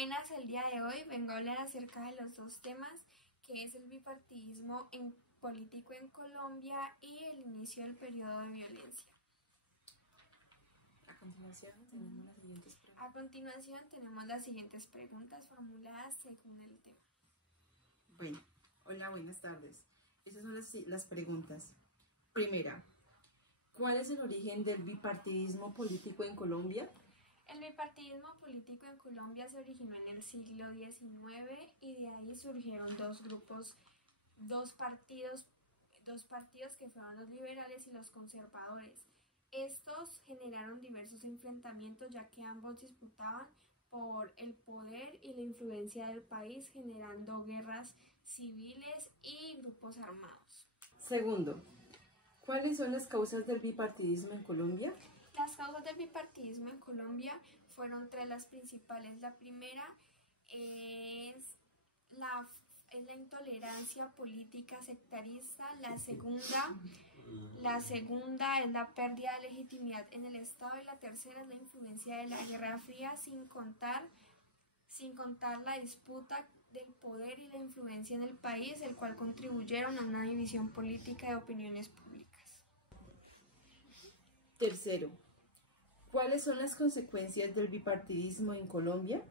Buenas, el día de hoy vengo a hablar acerca de los dos temas, que es el bipartidismo político en Colombia y el inicio del periodo de violencia. A continuación tenemos las siguientes preguntas. Formuladas según el tema. Bueno, hola, buenas tardes. Estas son las preguntas. Primera, ¿cuál es el origen del bipartidismo político en Colombia? El bipartidismo político en Colombia se originó en el siglo XIX y de ahí surgieron dos partidos que fueron los liberales y los conservadores. Estos generaron diversos enfrentamientos ya que ambos disputaban por el poder y la influencia del país, generando guerras civiles y grupos armados. Segundo, ¿cuáles son las causas del bipartidismo en Colombia? Las causas del bipartidismo en Colombia fueron tres las principales. La primera es la intolerancia política sectarista. La segunda es la pérdida de legitimidad en el Estado, y la tercera es la influencia de la Guerra Fría, sin contar la disputa del poder y la influencia en el país, el cual contribuyeron a una división política de opiniones públicas. Tercero, ¿cuáles son las consecuencias del bipartidismo en Colombia?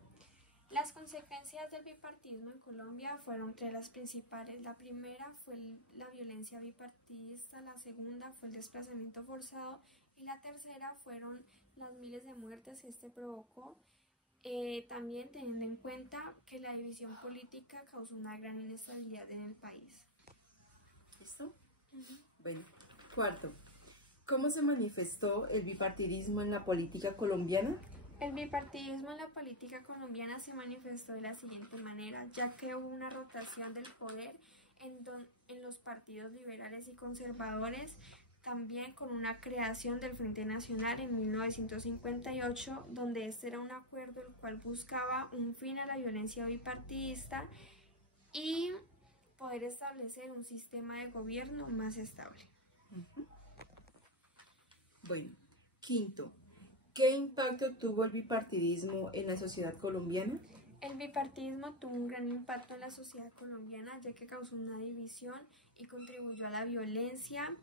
Las consecuencias del bipartidismo en Colombia fueron tres las principales. La primera fue la violencia bipartidista, la segunda fue el desplazamiento forzado y la tercera fueron las miles de muertes que este provocó, también teniendo en cuenta que la división política causó una gran inestabilidad en el país. ¿Listo? Bueno, cuarto, ¿cómo se manifestó el bipartidismo en la política colombiana? El bipartidismo en la política colombiana se manifestó de la siguiente manera, ya que hubo una rotación del poder en los partidos liberales y conservadores, también con una creación del Frente Nacional en 1958, donde este era un acuerdo el cual buscaba un fin a la violencia bipartidista y poder establecer un sistema de gobierno más estable. Bueno, quinto, ¿qué impacto tuvo el bipartidismo en la sociedad colombiana? El bipartidismo tuvo un gran impacto en la sociedad colombiana, ya que causó una división y contribuyó a la violencia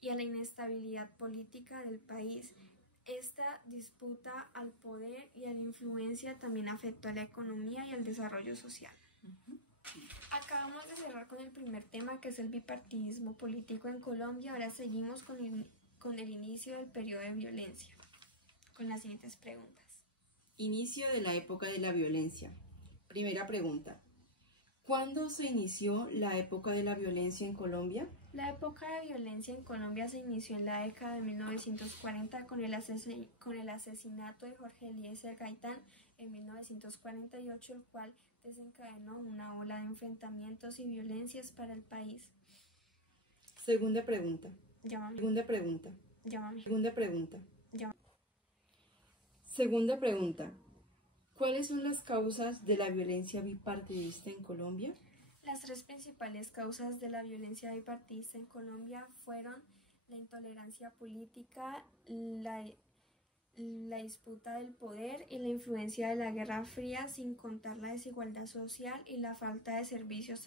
y a la inestabilidad política del país. Esta disputa al poder y a la influencia también afectó a la economía y al desarrollo social. Acabamos de cerrar con el primer tema, que es el bipartidismo político en Colombia. Ahora seguimos con el inicio del periodo de violencia, con las siguientes preguntas. Inicio de la época de la violencia. Primera pregunta. ¿Cuándo se inició la época de la violencia en Colombia? La época de violencia en Colombia se inició en la década de 1940 con el asesinato de Jorge Eliezer Gaitán en 1948, el cual desencadenó una ola de enfrentamientos y violencias para el país. Segunda pregunta. Llámame. Segunda pregunta. Llámame. Segunda pregunta. Llámame. Segunda pregunta. ¿Cuáles son las causas de la violencia bipartidista en Colombia? Las tres principales causas de la violencia bipartidista en Colombia fueron la intolerancia política, la disputa del poder y la influencia de la Guerra Fría, sin contar la desigualdad social y la falta de servicios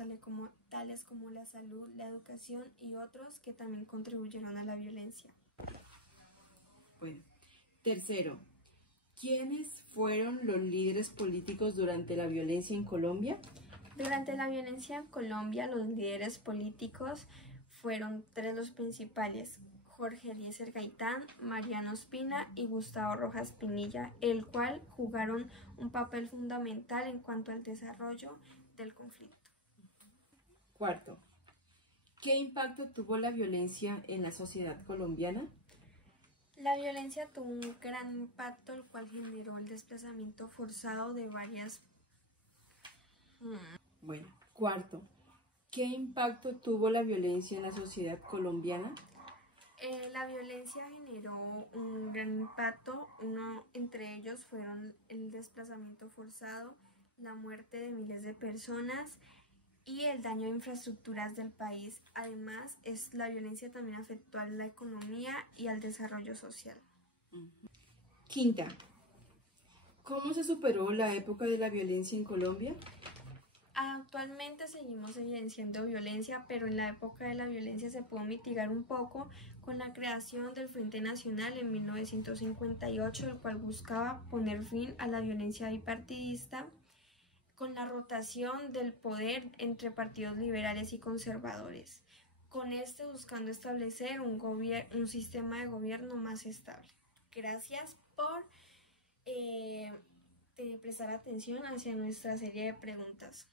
tales como la salud, la educación y otros que también contribuyeron a la violencia. Bueno, tercero, ¿quiénes fueron los líderes políticos durante la violencia en Colombia? Durante la violencia en Colombia, los líderes políticos fueron tres los principales: Jorge Eliezer Gaitán, Mariano Ospina y Gustavo Rojas Pinilla, el cual jugaron un papel fundamental en cuanto al desarrollo del conflicto. Cuarto, ¿qué impacto tuvo la violencia en la sociedad colombiana? La violencia tuvo un gran impacto, el cual generó el desplazamiento forzado de varias... Bueno, cuarto, ¿qué impacto tuvo la violencia en la sociedad colombiana? La violencia generó un gran impacto, entre ellos fueron el desplazamiento forzado, la muerte de miles de personas y el daño a infraestructuras del país. Además, la violencia también afectó a la economía y al desarrollo social. Quinta, ¿Cómo se superó la época de la violencia en Colombia? Actualmente seguimos evidenciando violencia, pero en la época de la violencia se pudo mitigar un poco con la creación del Frente Nacional en 1958, el cual buscaba poner fin a la violencia bipartidista con la rotación del poder entre partidos liberales y conservadores, con este buscando establecer un sistema de gobierno más estable. Gracias por prestar atención hacia nuestra serie de preguntas.